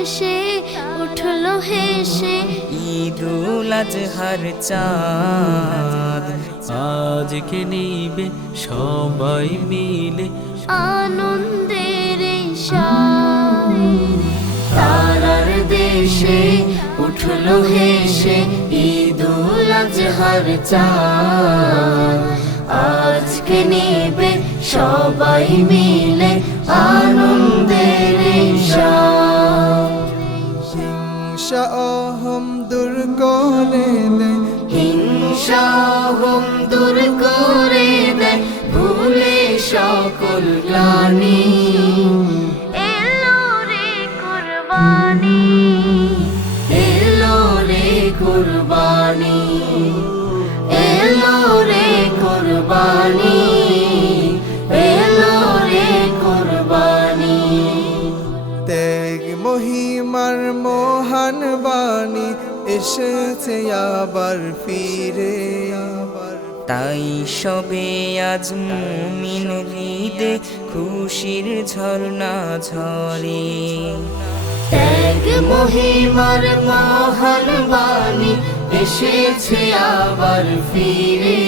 দেশে উঠলো হেসে ঈদুল আজহার চাঁদ আজকে নিবে সবাই মিলে আনন্দের এই সাজ। তারার দেশে উঠলো হেসে ঈদুল আজহার চাঁদ আজকে নিবে সবাই মিলে আনন্দের এই সাজ। হিংসা অহম দূর করে দেয়, হিংসা অহম দূর করে দেয় ভুলে সকল গ্লানি। এলো রে কুরবানি, এলো রে কুরবানি, এলো রে কুরবানি, এলো রে কুরবানি। ত্যাগ মহিমার মহান বাণী এসেছে আবার ফিরে। তাই সবে আজ মুমিন হৃদে খুশির ঝর্ণা ঝরে। ত্যাগ মহিমার মহান বাণী এসেছে আবার ফিরে।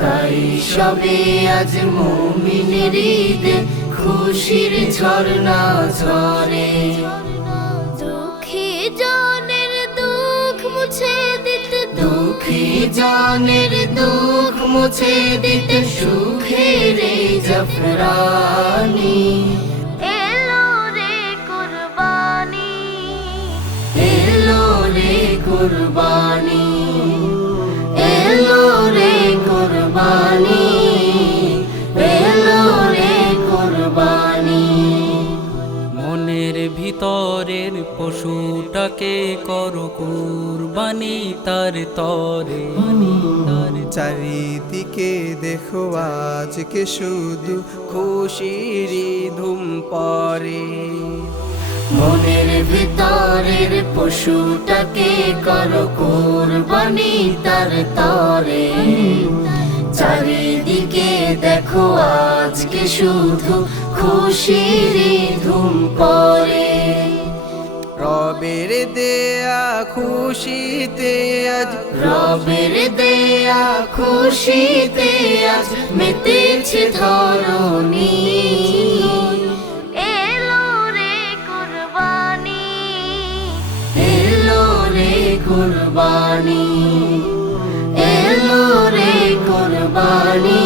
তাই সবে আজ মুমিন হৃদে খুশির ঝর্ণা ঝরে। দুঃখী জনের দুঃখ মুছে দিতে, দুঃখী জনের দুঃখ মুছে দিতে সুখের এই জাফরানি। এলো রে কুরবানি, এলো রে কুরবানি, এলো রে কুরবানি, এলো রে কুরবানি। মনের ভিতরের পশুটাকে করো কুরবানি তার তরে। চারিদিকে দেখো আজকে শুধু খুশির ধুম পড়ে। মনের ভিতরের পশুটাকে করো কুরবানি তার তরে। চারিদিকে দেখো আজকে শুধু খুশির ধুম পড়ে। রবের দেয়া খুশিতে আজ, রবের দেয়া খুশিতে আজ মেতেছে ধরণী। এলো রে কুরবানি, এলো রে কুরবানি, এলো রে কুরবানি,